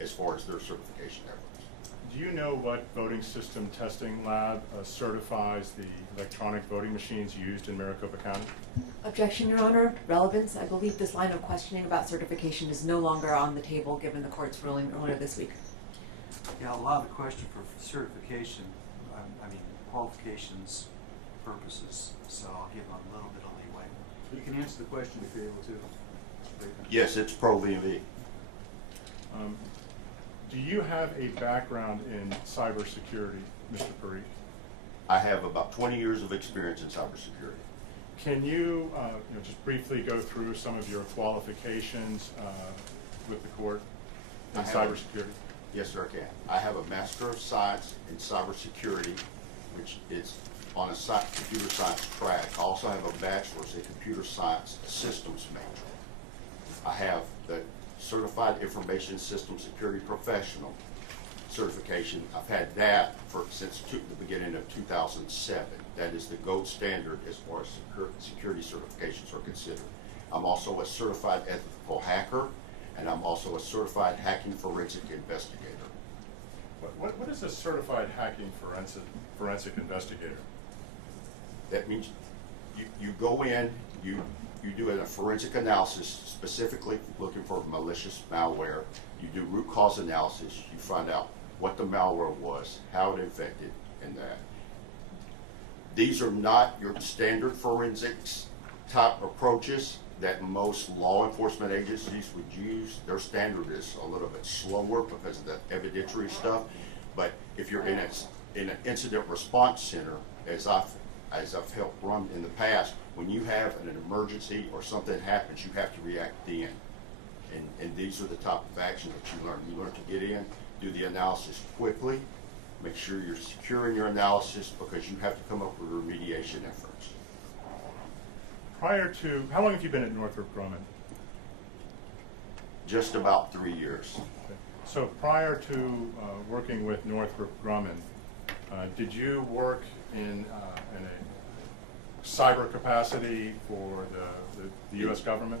as far as their certification efforts. Do you know what voting system testing lab certifies the electronic voting machines used in Maricopa County? Objection, Your Honor. Relevance. I believe this line of questioning about certification is no longer on the table given the court's ruling earlier this week. Yeah, a lot of the question for certification, I mean, qualifications purposes, so I'll give them a little bit of leeway. You can answer the question if you're able to. Yes, it's pro VMV. Do you have a background in cybersecurity, Mr. Parikh? I have about 20 years of experience in cybersecurity. Can you, just briefly go through some of your qualifications with the court in cybersecurity? Yes, sir, I can. I have a Master of Science in Cybersecurity, which is on a computer science track. I also have a Bachelor's in Computer Science Systems major. I have the Certified Information System Security Professional certification. I've had that since the beginning of 2007. That is the gold standard as far as security certifications are considered. I'm also a certified ethical hacker, and I'm also a certified hacking forensic investigator. What is a certified hacking forensic investigator? That means you go in, you do a forensic analysis specifically looking for malicious malware. You do root cause analysis. You find out what the malware was, how it infected, and that. These are not your standard forensics type approaches that most law enforcement agencies would use. Their standard is a little bit slower because of the evidentiary stuff. But if you're in an incident response center, as I've helped run in the past, when you have an emergency or something happens, you have to react then. And these are the type of actions that you learn. You learn to get in, do the analysis quickly, make sure you're secure in your analysis because you have to come up with remediation efforts. How long have you been at Northrop Grumman? Just about 3 years. Okay. So prior to working with Northrop Grumman, did you work in a cyber capacity for the U.S. government?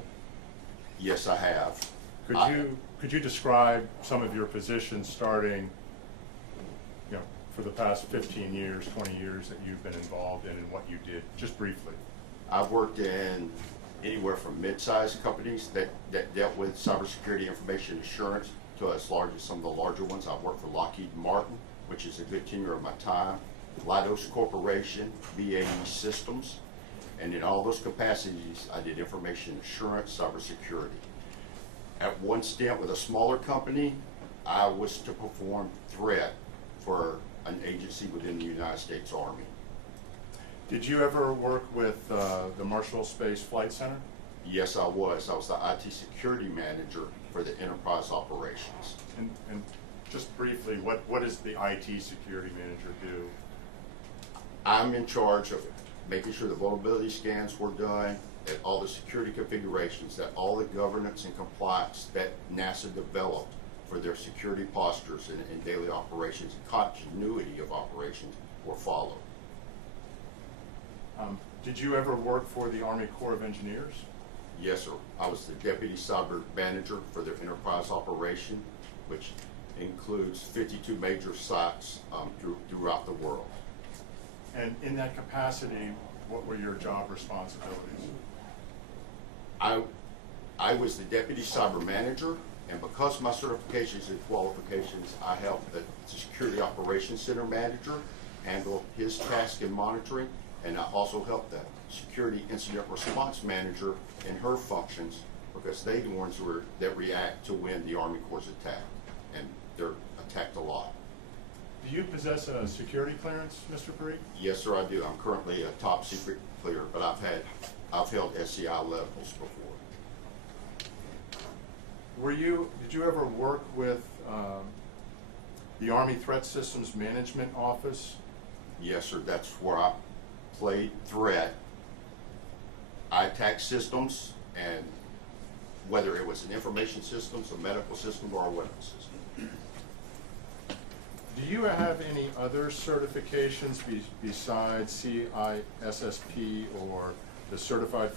Yes, I have. Could you describe some of your positions starting, for the past 15 years, 20 years that you've been involved in and what you did, just briefly? I've worked in anywhere from mid-sized companies that dealt with cybersecurity information assurance to as large as some of the larger ones. I've worked for Lockheed Martin, which is a good tenure of my time, Leidos Corporation, BAE Systems, and in all those capacities, I did information assurance, cybersecurity. At one stint with a smaller company, I was to perform threat for an agency within the United States Army. Did you ever work with the Marshall Space Flight Center? Yes, I was. I was the IT security manager for the enterprise operations. And just briefly, what does the IT security manager do? I'm in charge of making sure the vulnerability scans were done, that all the security configurations, that all the governance and compliance that NASA developed for their security postures and daily operations and continuity of operations were followed. Did you ever work for the Army Corps of Engineers? Yes, sir. I was the deputy cyber manager for their enterprise operation, which includes 52 major sites throughout the world. And in that capacity, what were your job responsibilities? I was the deputy cyber manager, and because of my certifications and qualifications, I helped the security operations center manager handle his task and monitoring, and I also helped the security incident response manager in her functions because they're the ones that react to when the Army Corps is attacked, and they're attacked a lot. Do you possess a security clearance, Mr. Parikh? Yes, sir, I do. I'm currently a top secret clear, but I've held SCI levels before. Did you ever work with the Army Threat Systems Management Office? Yes, sir. That's where I played threat. I attacked systems, and whether it was an information system, a medical system, or a weapon system. Do you have any other certifications besides CISSP or the Certified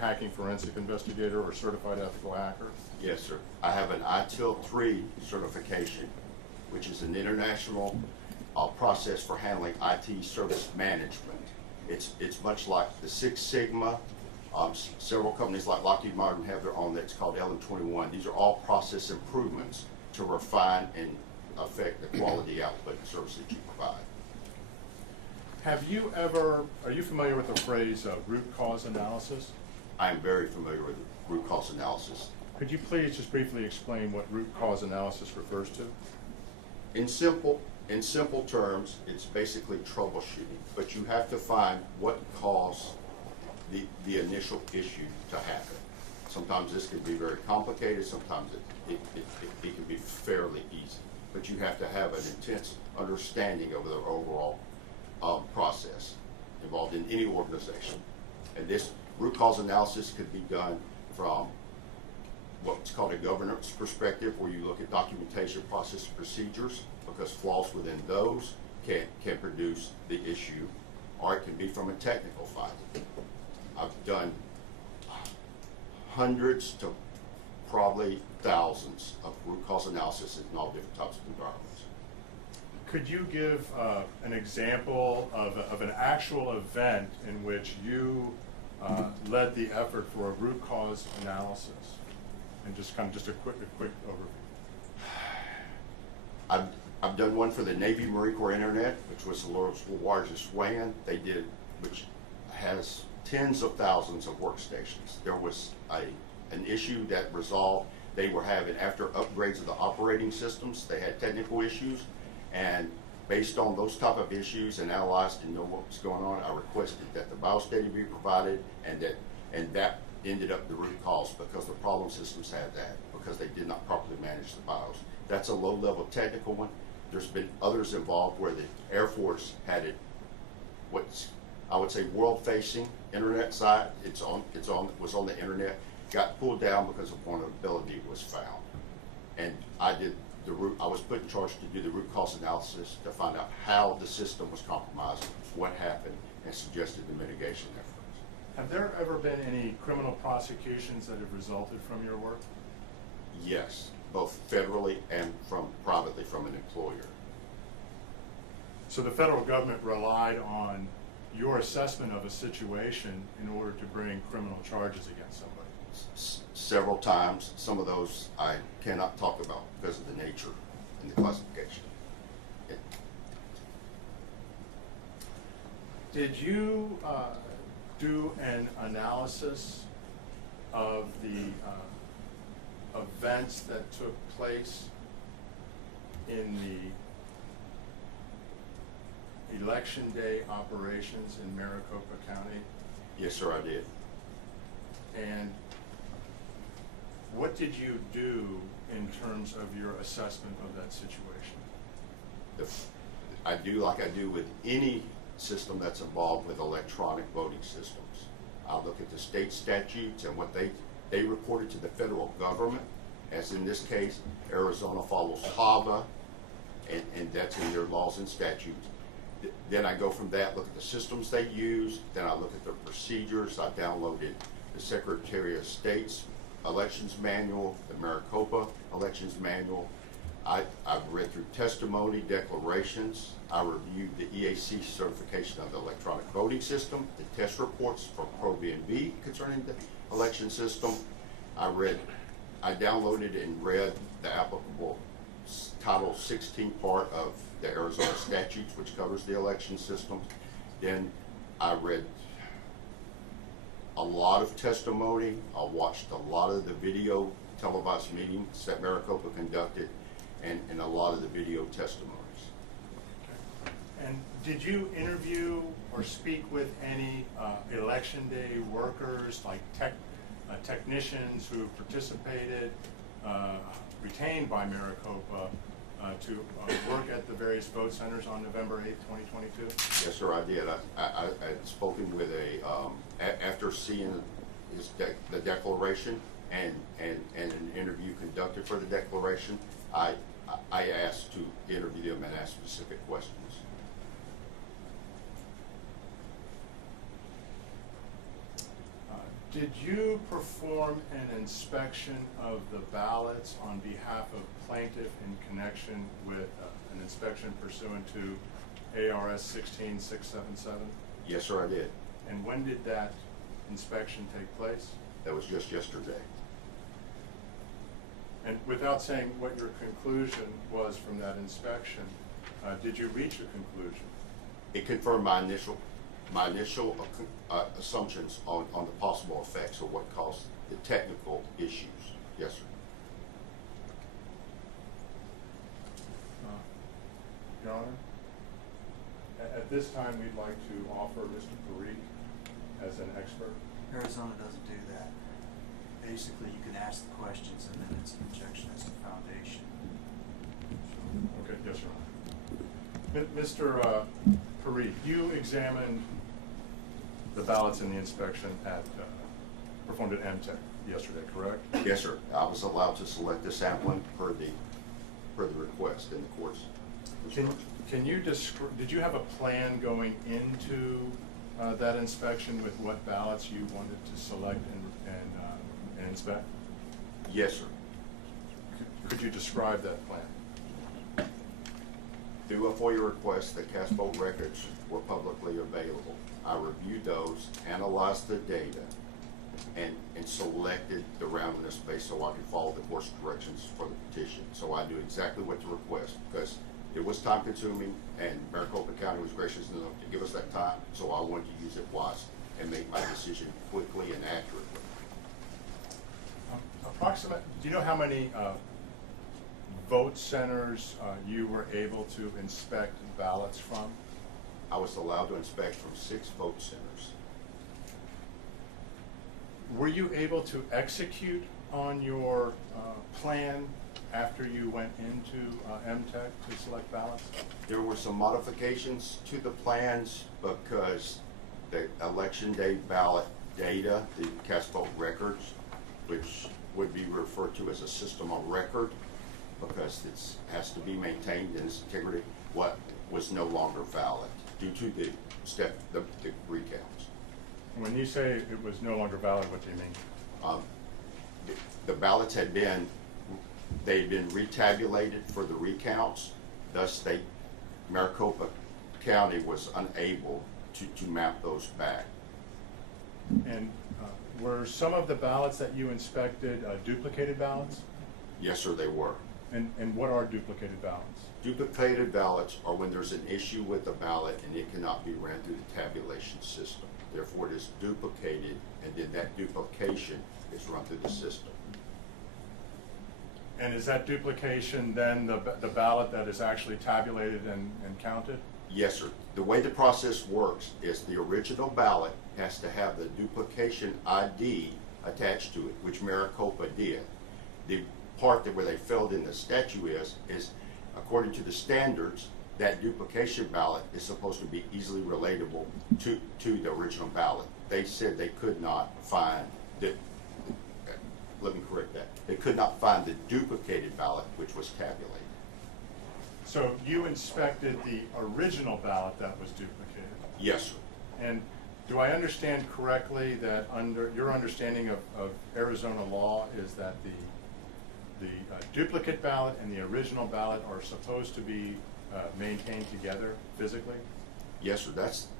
Hacking Forensic Investigator or Certified Ethical Hacker? Yes, sir. I have an ITIL 3 certification, which is an international process for handling IT service management. It's much like the Six Sigma. Several companies like Lockheed Martin have their own that's called LM21. These are all process improvements to refine and affect the quality output and service that you provide. Are you familiar with the phrase root cause analysis? I am very familiar with root cause analysis. Could you please just briefly explain what root cause analysis refers to? In simple terms, it's basically troubleshooting, but you have to find what caused the initial issue to happen. Sometimes this can be very complicated, sometimes it can be fairly easy, but you have to have an intense understanding of the overall process involved in any organization. And this root cause analysis could be done from what's called a governance perspective, where you look at documentation, process, and procedures, because flaws within those can produce the issue, or it can be from a technical finding. I've done hundreds to probably thousands of root cause analysis in all different types of environments. Could you give an example of an actual event in which you led the effort for a root cause analysis? And just a quick overview. I've done one for the Navy Marine Corps Internet, which was the world's largest WAN. Which has tens of thousands of workstations. There was an issue that resolved. They were having, after upgrades of the operating systems, they had technical issues, and based on those type of issues and analyzed and know what was going on, I requested that the BIOS data be provided, and that ended up the root cause, because the problem systems had that, because they did not properly manage the BIOS. That's a low-level technical one. There's been others involved where the Air Force had it, what's I would say world-facing internet site. Was on the internet, got pulled down because a vulnerability was found, and I was put in charge to do the root cause analysis to find out how the system was compromised, what happened, and suggested the mitigation efforts. Have there ever been any criminal prosecutions that have resulted from your work? Yes, both federally and privately from an employer. So the federal government relied on your assessment of a situation in order to bring criminal charges against somebody? Several times. Some of those I cannot talk about because of the nature and the classification. Did you do an analysis of the events that took place in the election day operations in Maricopa County? Yes, sir, I did. And what did you do in terms of your assessment of that situation? I do like I do with any system that's involved with electronic voting systems. I look at the state statutes and what they reported to the federal government, as in this case, Arizona follows HAVA, and that's in their laws and statutes. Then I go from that, look at the systems they use, then I look at their procedures. I downloaded the Secretary of State's elections manual, the Maricopa elections manual. I've read through testimony, declarations. I reviewed the EAC certification of the electronic voting system, the test reports for ProBNB concerning the election system. I downloaded and read the applicable Title 16 part of the Arizona statutes, which covers the election system. Then I read a lot of testimony. I watched a lot of the video televised meetings that Maricopa conducted, and a lot of the video testimonies. And did you interview or speak with any election day workers, like technicians who participated, retained by Maricopa, to work at the various vote centers on November 8th, 2022? Yes, sir, I did. I had spoken with after seeing the declaration and an interview conducted for the declaration, I asked to interview them and ask specific questions. Did you perform an inspection of the ballots on behalf of plaintiff in connection with an inspection pursuant to ARS 16677? Yes, sir, I did. And when did that inspection take place? That was just yesterday. And without saying what your conclusion was from that inspection, did you reach a conclusion? It confirmed my initial assumptions on the possible effects of what caused the technical issues. Yes, sir. Your Honor, at this time we'd like to offer Mr. Parikh as an expert. Arizona doesn't do that. Basically, you can ask the questions and then it's an objection as to foundation. Okay, yes, Your Honor. Mr. Parikh, you examined the ballots in the inspection performed at MTech yesterday, correct? Yes, sir. I was allowed to select the sampling per the request in the court's instruction. Can you did you have a plan going into that inspection with what ballots you wanted to select and inspect? Yes, sir. Could you describe that plan? Through a FOIA request, the cast vote records were publicly available. I reviewed those, analyzed the data, and selected the roundness space so I could follow the course directions for the petition. So I knew exactly what to request because it was time consuming and Maricopa County was gracious enough to give us that time, so I wanted to use it wisely and make my decision quickly and accurately. Do you know how many vote centers you were able to inspect ballots from? I was allowed to inspect from 6 vote centers. Were you able to execute on your plan after you went into MTech to select ballots? There were some modifications to the plans because the election day ballot data, the cast vote records, which would be referred to as a system of record because it has to be maintained in its integrity, what was no longer valid due to the recounts. When you say it was no longer valid, what do you mean? The ballots had been retabulated for the recounts, thus Maricopa County was unable to map those back. And were some of the ballots that you inspected duplicated ballots? Yes, sir, they were. And what are duplicated ballots? Duplicated ballots are when there's an issue with the ballot and it cannot be ran through the tabulation system. Therefore, it is duplicated, and then that duplication is run through the system. And is that duplication then the ballot that is actually tabulated and counted? Yes, sir. The way the process works is the original ballot has to have the duplication ID attached to it, which Maricopa did. The part where they filled in the statute is according to the standards, that duplication ballot is supposed to be easily relatable to the original ballot. They said they could not find let me correct that. They could not find the duplicated ballot which was tabulated. So you inspected the original ballot that was duplicated? Yes, sir. And do I understand correctly that under your understanding of Arizona law is that the duplicate ballot and the original ballot are supposed to be maintained together physically? Yes, sir.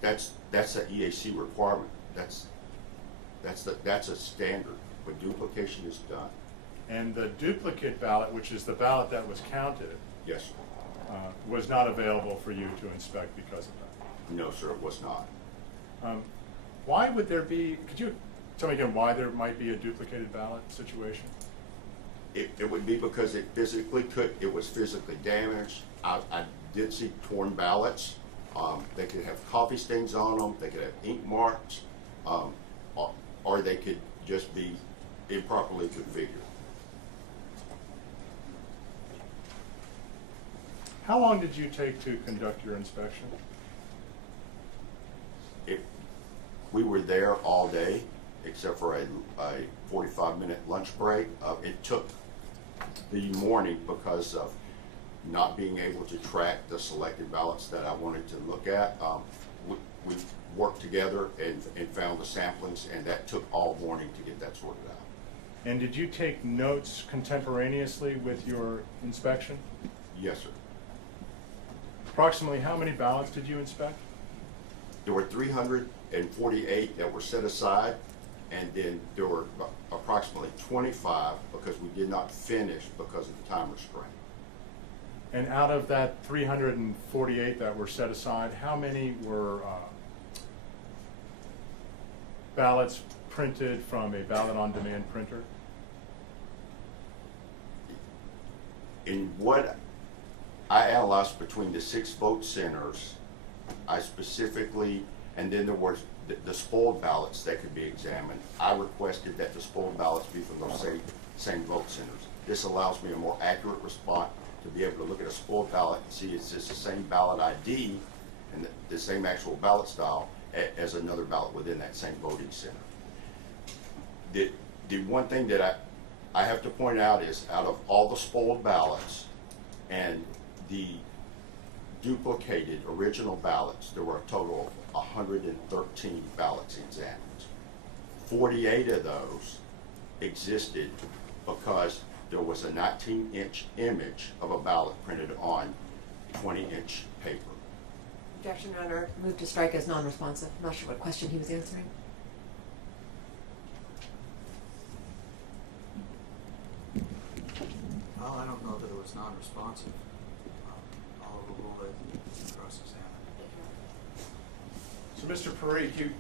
That's an EAC requirement. That's a standard when duplication is done. And the duplicate ballot, which is the ballot that was counted, Yes, sir. Was not available for you to inspect because of that? No, sir, it was not. Why would there be, could you tell me again why there might be a duplicated ballot situation? It would be because it was physically damaged. I did see torn ballots. They could have coffee stains on them, they could have ink marks, or they could just be improperly configured. How long did you take to conduct your inspection? We were there all day, except for a 45-minute lunch break. It took the morning because of not being able to track the selected ballots that I wanted to look at. we worked together and found the samplings, and that took all morning to get that sorted out. And did you take notes contemporaneously with your inspection? Yes, sir. Approximately how many ballots did you inspect? There were 348 that were set aside, and then there were approximately 25 because we did not finish because of the time restraint. And out of that 348 that were set aside, how many were ballots printed from a ballot-on-demand printer? In what I analyzed between the 6 vote centers, I specifically, and then there was the spoiled ballots that could be examined. I requested that the spoiled ballots be from those same vote centers. This allows me a more accurate response to be able to look at a spoiled ballot and see it's just the same ballot ID and the same actual ballot style as another ballot within that same voting center. The one thing that I have to point out is out of all the spoiled ballots and the duplicated original ballots, there were a total of 113 ballots examined. 48 of those existed because there was a 19-inch image of a ballot printed on 20-inch paper. Objection, Your Honor. Move to strike as non-responsive. I'm not sure what question he was answering. Well, I don't know that it was non-responsive. I'll overrule it, cross-examine. So, Mr. Parikh,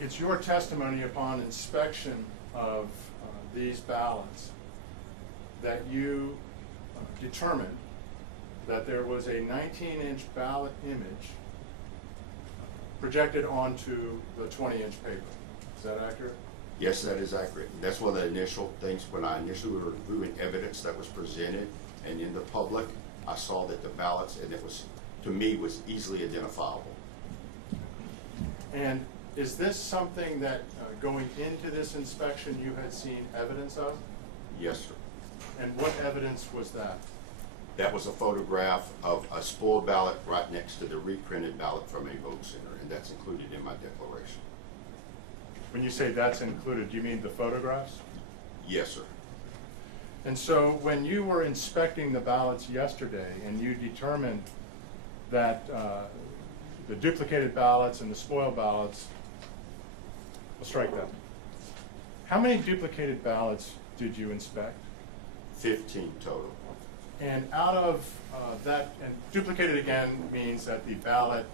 it's your testimony upon inspection of these ballots that you determined that there was a 19-inch ballot image projected onto the 20-inch paper. Is that accurate? Yes, that is accurate. That's one of the initial things when I initially were reviewing evidence that was presented and in the public, I saw that the ballots, and it was, to me, was easily identifiable. And is this something that going into this inspection you had seen evidence of? Yes, sir. And what evidence was that? That was a photograph of a spoiled ballot right next to the reprinted ballot from a vote center, and that's included in my declaration. When you say that's included, do you mean the photographs? Yes, sir. And so when you were inspecting the ballots yesterday and you determined that the duplicated ballots and the spoiled ballots, we'll strike them. How many duplicated ballots did you inspect? 15 total. And out of that, and duplicated again means that the ballot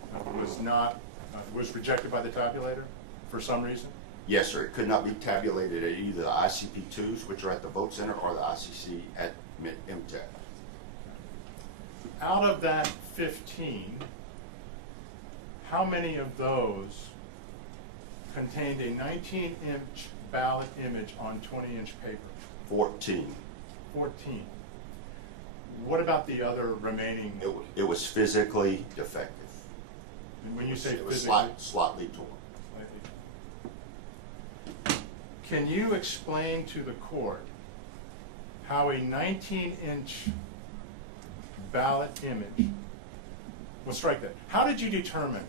was rejected by the tabulator for some reason? Yes, sir. It could not be tabulated at either the ICP2s, which are at the vote center, or the ICC at MTEC. Out of that 15, how many of those contained a 19-inch ballot image on 20-inch paper? 14. 14. What about the other remaining? It was physically defective. And when you say it was physically, slightly torn. can you explain to the court how a 19-inch ballot image, we'll strike that. How did you determine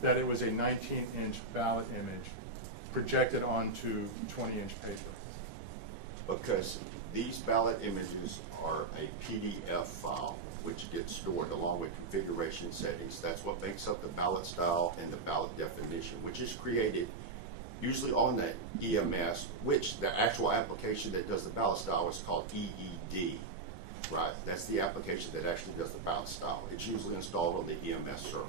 that it was a 19-inch ballot image projected onto 20-inch paper? Because these ballot images are a PDF file which gets stored along with configuration settings. That's what makes up the ballot style and the ballot definition, which is created usually on the EMS, which the actual application that does the ballot style is called EED, right? That's the application that actually does the ballot style. It's usually installed on the EMS server.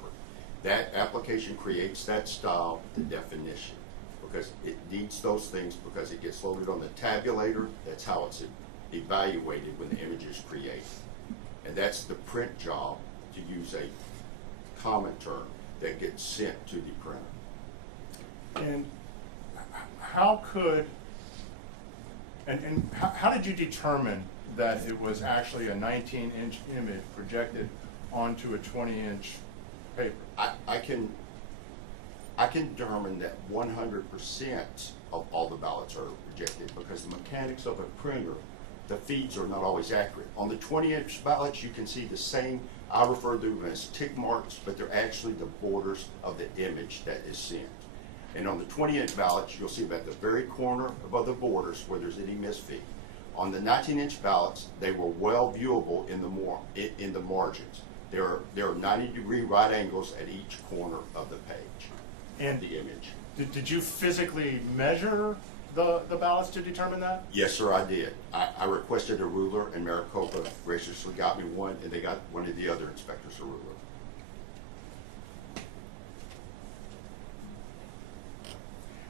That application creates that style, the definition, because it needs those things because it gets loaded on the tabulator. That's how it's evaluated when the image is created. And that's the print job, to use a common term, that gets sent to the printer. And how could, and how did you determine that it was actually a 19-inch image projected onto a 20-inch paper? I can determine that 100% of all the ballots are rejected because the mechanics of a printer the feeds are not always accurate. On the 20-inch ballots, you can see the same, I refer to them as tick marks, but they're actually the borders of the image that is sent. And on the 20-inch ballots, you'll see about the very corner above the borders where there's any misfeed. On the 19-inch ballots, they were well viewable in the margins. There are 90-degree right angles at each corner of the page And the image. Did you physically measure the ballots to determine that? Yes, sir, I did. I requested a ruler, and Maricopa graciously got me one, and they got one of the other inspectors a ruler.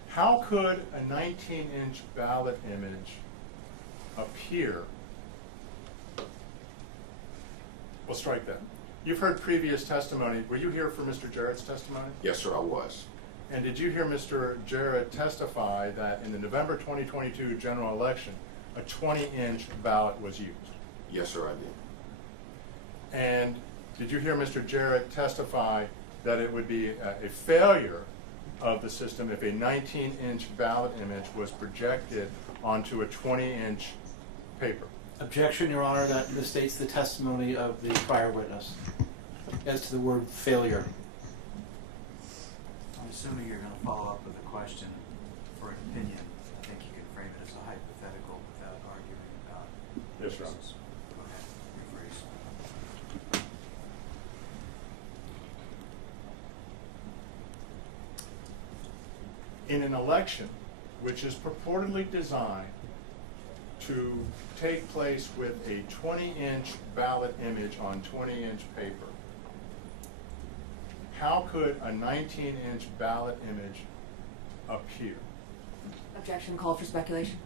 How could a 19-inch ballot image appear? We'll strike that. You've heard previous testimony. Were you here for Mr. Jarrett's testimony? Yes, sir, I was. And did you hear Mr. Jarrett testify that in the November 2022 general election, a 20-inch ballot was used? Yes, sir, I did. And did you hear Mr. Jarrett testify that it would be a failure of the system if a 19-inch ballot image was projected onto a 20-inch paper? Objection, Your Honor, that misstates the testimony of the prior witness as to the word failure. I'm assuming you're going to follow up with a question for an opinion. I think you can frame it as a hypothetical without arguing about Yes, Your Honor. basis. Go ahead, rephrase. In an election which is purportedly designed to take place with a 20-inch ballot image on 20-inch paper, how could a 19-inch ballot image appear? Objection called for speculation.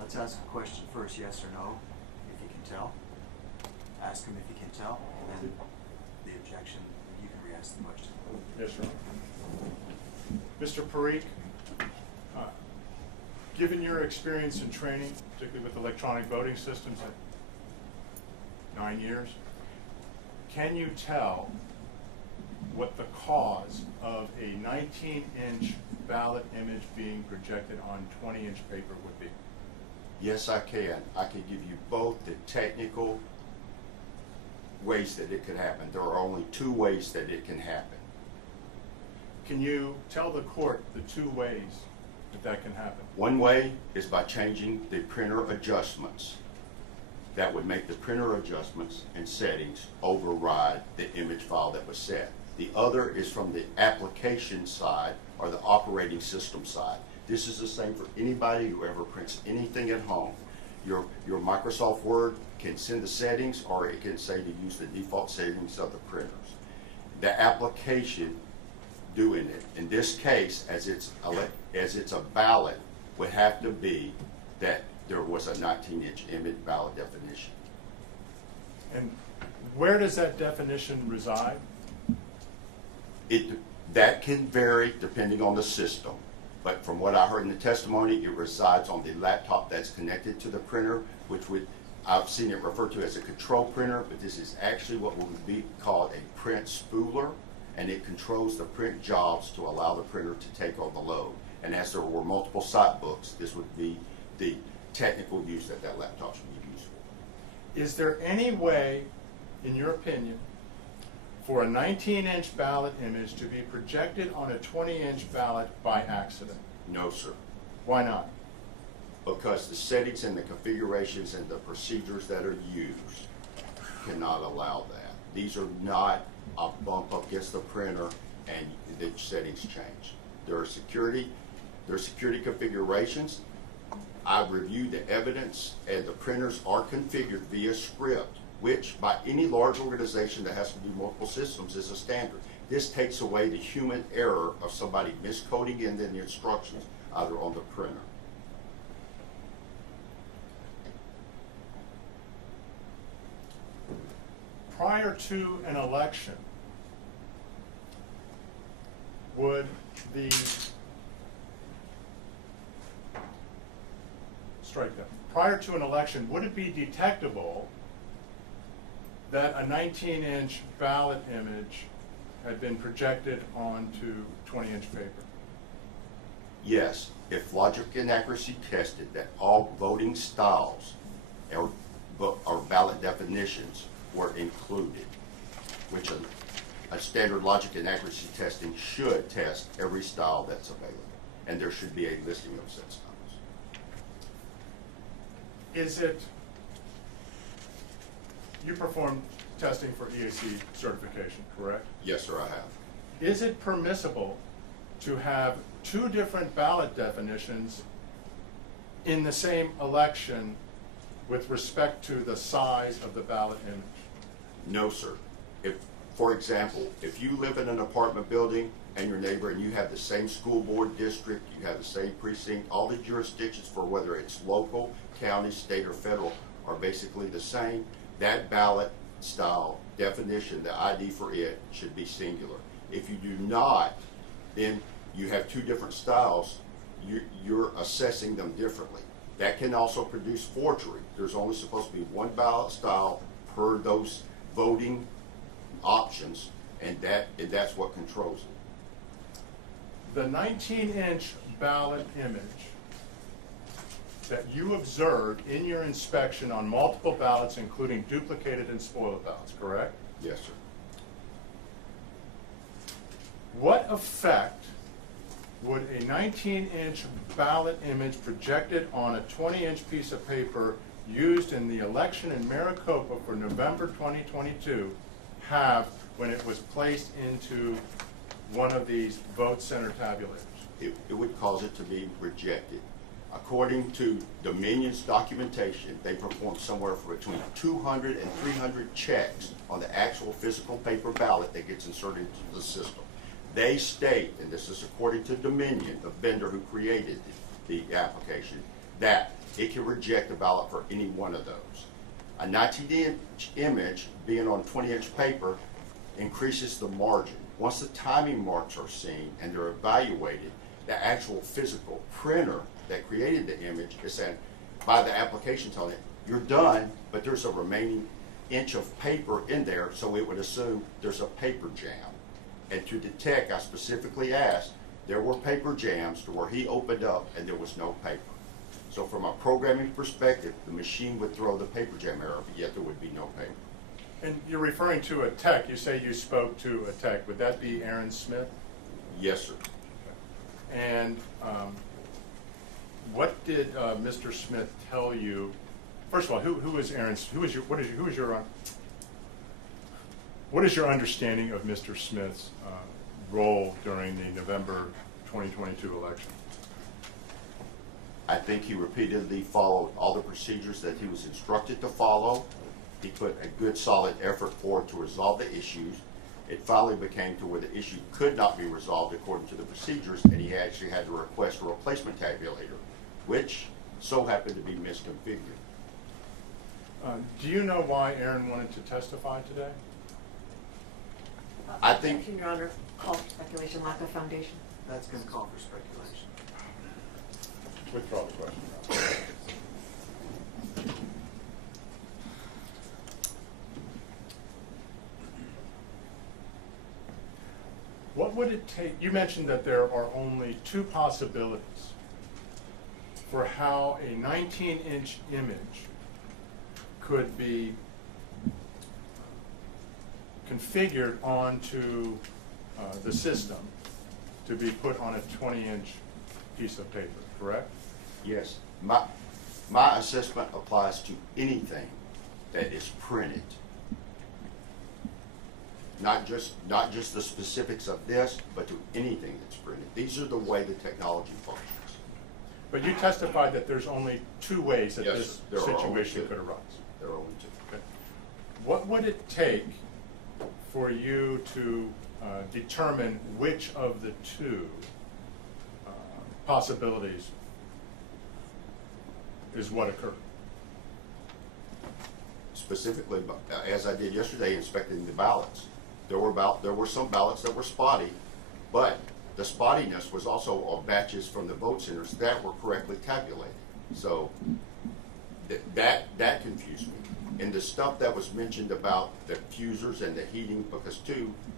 Let's ask a question first, yes or no, if you can tell. Ask him if you can tell, and then the objection, you can re-ask the question. Yes, Your Honor. Mr. Parikh, given your experience and training, particularly with electronic voting systems at 9 years, can you tell what the cause of a 19-inch ballot image being projected on 20-inch paper would be? Yes, I can. I can give you both the technical ways that it could happen. There are only two ways that it can happen. Can you tell the court the two ways that can happen? One way is by changing the printer adjustments. That would make the printer adjustments and settings override the image file that was set. The other is from the application side or the operating system side. This is the same for anybody who ever prints anything at home. Your Microsoft Word can send the settings, or it can say to use the default settings of the printers. The application doing it, in this case, as it's a ballot, would have to be that there was a 19-inch image ballot definition. And where does that definition reside? That can vary depending on the system, but from what I heard in the testimony, it resides on the laptop that's connected to the printer, which I've seen it referred to as a control printer, but this is actually what would be called a print spooler, and it controls the print jobs to allow the printer to take on the load. And as there were multiple sight books, this would be the technical use that laptop should be used for. Is there any way, in your opinion, for a 19-inch ballot image to be projected on a 20-inch ballot by accident? No, sir. Why not? Because the settings and the configurations and the procedures that are used cannot allow that. These are not a bump up against the printer and the settings change. There are security configurations. I've reviewed the evidence, and the printers are configured via script, which by any large organization that has to do multiple systems is a standard. This takes away the human error of somebody miscoding in the instructions either on the printer. Prior to an election, would the strike that. Prior to an election, would it be detectable that a 19-inch ballot image had been projected onto 20-inch paper? Yes, if logic and accuracy tested that all voting styles or ballot definitions were included, which a standard logic and accuracy testing should test every style that's available, and there should be a listing of said styles. Is it, you perform testing for EAC certification, correct? Yes, sir, I have. Is it permissible to have two different ballot definitions in the same election with respect to the size of the ballot image? No, sir. If, for example, if you live in an apartment building and your neighbor and you have the same school board district, you have the same precinct, all the jurisdictions for whether it's local, county, state, or federal are basically the same, that ballot style definition, the ID for it, should be singular. If you do not, then you have two different styles, you're assessing them differently. That can also produce forgery. There's only supposed to be one ballot style per those voting options, and that's what controls it. The 19-inch ballot image that you observed in your inspection on multiple ballots, including duplicated and spoiled ballots, correct? Yes, sir. What effect would a 19-inch ballot image projected on a 20-inch piece of paper used in the election in Maricopa for November 2022 have when it was placed into one of these vote center tabulators? It would cause it to be rejected. According to Dominion's documentation, they performed somewhere for between 200 and 300 checks on the actual physical paper ballot that gets inserted into the system. They state, and this is according to Dominion, the vendor who created the application, that it can reject a ballot for any one of those. A 19-inch image being on 20-inch paper increases the margin. Once the timing marks are seen and they're evaluated, the actual physical printer that created the image is saying, by the application telling it, you're done, but there's a remaining inch of paper in there, so it would assume there's a paper jam. And to detect, I specifically asked, there were paper jams to where he opened up and there was no paper. So from a programming perspective, the machine would throw the paper jam error, but yet there would be no paper. And you're referring to a tech. You say you spoke to a tech. Would that be Aaron Smith? Yes, sir. And what did Mr. Smith tell you? First of all, who is Aaron? What is your understanding of Mr. Smith's role during the November 2022 election? I think he repeatedly followed all the procedures that he was instructed to follow. He put a good, solid effort forward to resolve the issues. It finally became to where the issue could not be resolved according to the procedures, and he actually had to request a replacement tabulator, which so happened to be misconfigured. Do you know why Aaron wanted to testify today? I think, Can Your Honor call for speculation, lack of foundation? That's going to call for speculation. Withdraw the question. What would it take? You mentioned that there are only two possibilities for how a 19-inch image could be configured onto the system to be put on a 20-inch piece of paper, correct? yes, my assessment applies to anything that is printed. Not just the specifics of this, but to anything that's printed. These are the way the technology functions. But you testified that there's only two ways that Yes, this sir. There are only situation two. could arise. There are only two. Okay. What would it take for you to determine which of the two possibilities is what occurred? Specifically, as I did yesterday, inspecting the ballots. There were some ballots that were spotty, but the spottiness was also of batches from the vote centers that were correctly tabulated. So that confused me. And the stuff that was mentioned about the fusers and the heating, because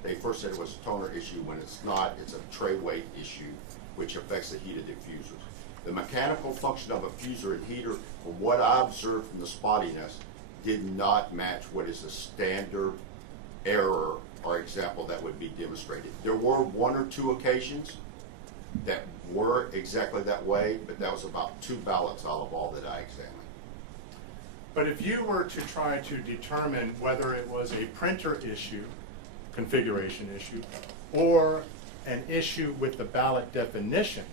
they first said it was a toner issue when it's not. It's a tray weight issue, which affects the heat of diffusers. The mechanical function of a fuser and heater, from what I observed from the spottiness, did not match what is a standard error or example that would be demonstrated. There were one or two occasions that were exactly that way, but that was about 2 ballots out of all that I examined. But if you were to try to determine whether it was a printer issue, configuration issue, or an issue with the ballot definition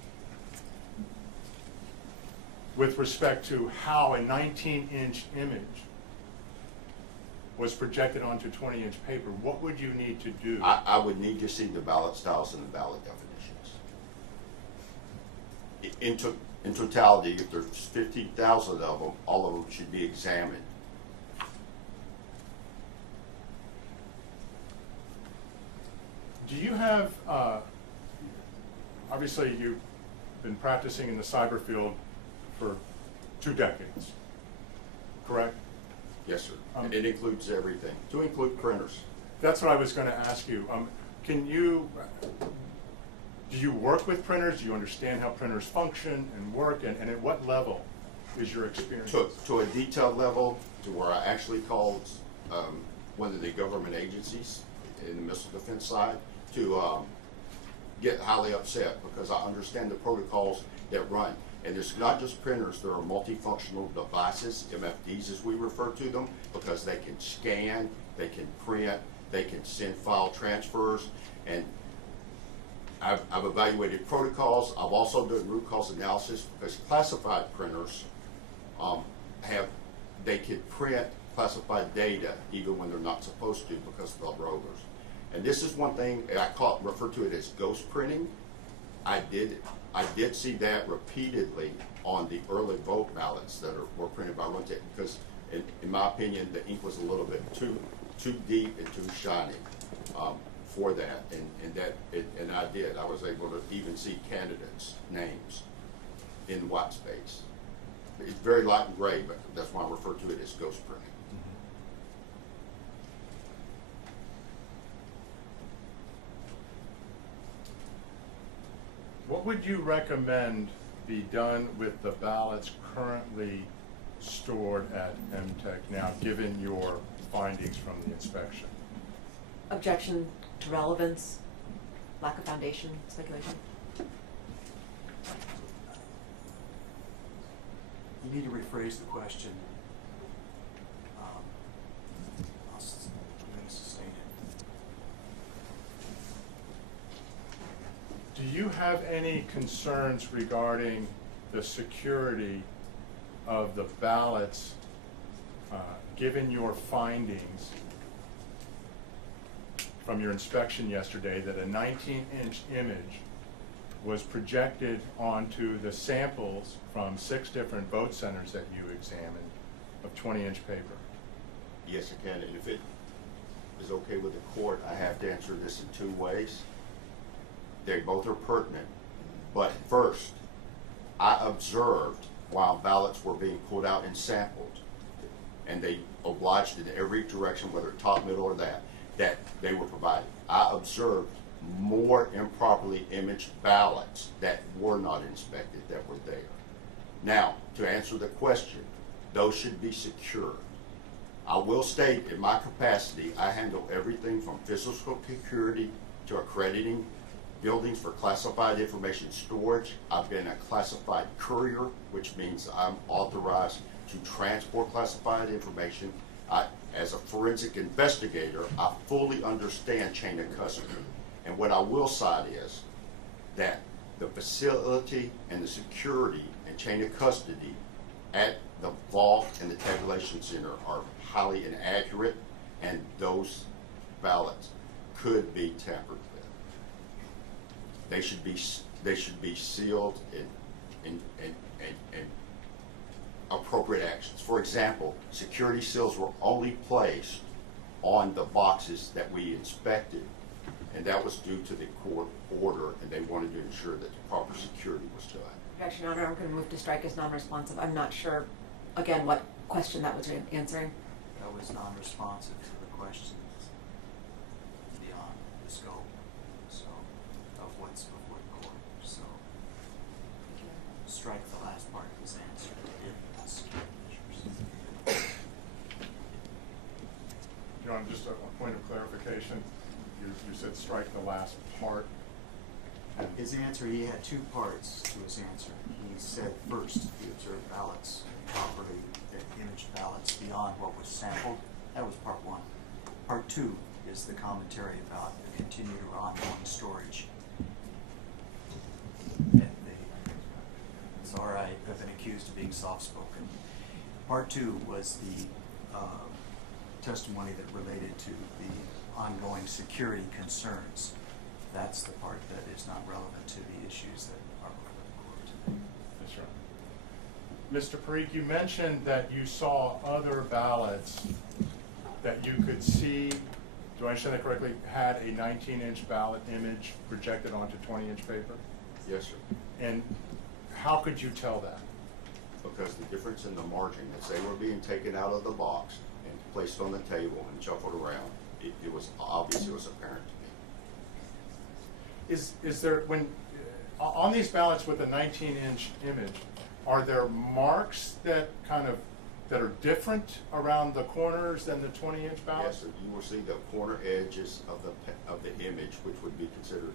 with respect to how a 19-inch image was projected onto 20-inch paper, what would you need to do? I would need to see the ballot styles and the ballot definitions. In totality, if there's 15,000 of them, all of them should be examined. Do you have, obviously you've been practicing in the cyber field for 2 decades, correct? Yes, sir. And it includes everything, to include printers. That's what I was going to ask you. Do you work with printers? Do you understand how printers function and work? And at what level is your experience? To a detailed level, to where I actually called one of the government agencies in the missile defense side to get highly upset because I understand the protocols that run. And it's not just printers, there are multifunctional devices, MFDs as we refer to them, because they can scan, they can print, they can send file transfers, and I've evaluated protocols. I've also done root cause analysis because classified printers they can print classified data even when they're not supposed to because of the rovers. And this is one thing, and I refer to it as ghost printing. I did see that repeatedly on the early vote ballots that were printed by Runtech because, in my opinion, the ink was a little bit too deep and too shiny for that, and I did. I was able to even see candidates' names in white space. It's very light and gray, but that's why I refer to it as ghost printing. What would you recommend be done with the ballots currently stored at MTech now, given your findings from the inspection? Objection to relevance, lack of foundation, speculation. You need to rephrase the question. I'll sustain it. Do you have any concerns regarding the security of the ballots, given your findings from your inspection yesterday that a 19-inch image was projected onto the samples from 6 different vote centers that you examined of 20-inch paper? Yes, I can. And if it is okay with the court, I have to answer this in 2 ways. They both are pertinent. But first, I observed while ballots were being pulled out and sampled, and they obliged in every direction, whether top, middle, or that they were provided. I observed more improperly imaged ballots that were not inspected that were there. Now, to answer the question, those should be secured. I will state, in my capacity, I handle everything from physical security to accrediting buildings for classified information storage. I've been a classified courier, which means I'm authorized to transport classified information. As a forensic investigator, I fully understand chain of custody. And what I will cite is that the facility and the security and chain of custody at the vault and the tabulation center are highly inaccurate, and those ballots could be tampered with. They should be sealed in appropriate actions. For example, security seals were only placed on the boxes that we inspected, and that was due to the court order, and they wanted to ensure that the proper security was done. Objection, Your Honor. I'm going to move to strike as non-responsive. I'm not sure, again, what question that was answering. That was non-responsive to the questions beyond the scope of what's before the court. strike the last part of his answer. John, just a point of clarification. You said strike the last part. His answer, he had two parts to his answer. He said first, he observed ballots, properly imaged ballots beyond what was sampled. That was part one. Part two is the commentary about the continued or ongoing storage. It's all right, I've been accused of being soft-spoken. Part two was the testimony that related to the ongoing security concerns. That's the part that is not relevant to the issues that are before the court. That's right. Mr. Parikh, you mentioned that you saw other ballots that you could see, do I understand that correctly, had a 19-inch ballot image projected onto 20-inch paper? Yes, sir. And how could you tell that? Because the difference in the margin, as they were being taken out of the box and placed on the table and shuffled around, it was obvious, it was apparent to me. Is there, when, on these ballots with a 19-inch image, are there marks that that are different around the corners than the 20-inch ballots? Yes, sir. You will see the corner edges of the image, which would be considered,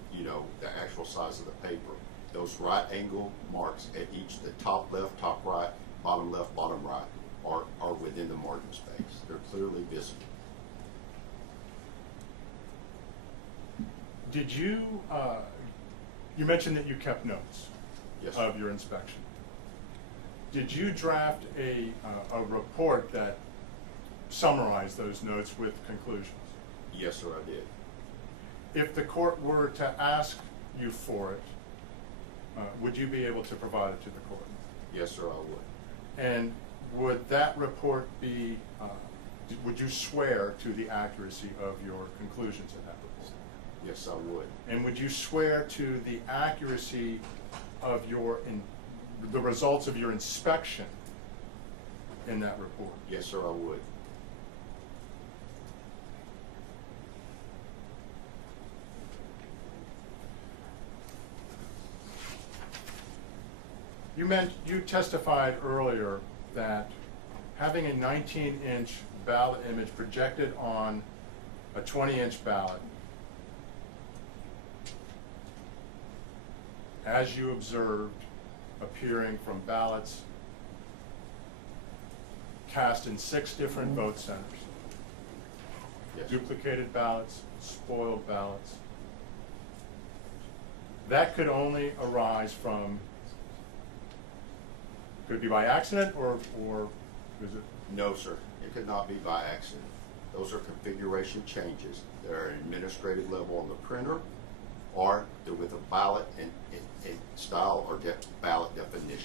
the actual size of the paper. Those right angle marks at each, the top left, top right, bottom left, bottom right, are within the margin space. They're clearly visible. Did you, you mentioned that you kept notes Yes, sir. of your inspection. Did you draft a report that summarized those notes with conclusions? Yes, sir, I did. If the court were to ask you for it, would you be able to provide it to the court? Yes, sir, I would. And would that report be, would you swear to the accuracy of your conclusions in that report? Yes, I would. And would you swear to the accuracy of the results of your inspection in that report? Yes, sir, I would. You testified earlier that having a 19-inch ballot image projected on a 20-inch ballot, as you observed appearing from ballots cast in 6 different vote centers, Yes. duplicated ballots, spoiled ballots, that could only arise from, could it be by accident or is it? No, sir. It could not be by accident. Those are configuration changes that are at an administrative level on the printer, or they're with a ballot and style or ballot definition.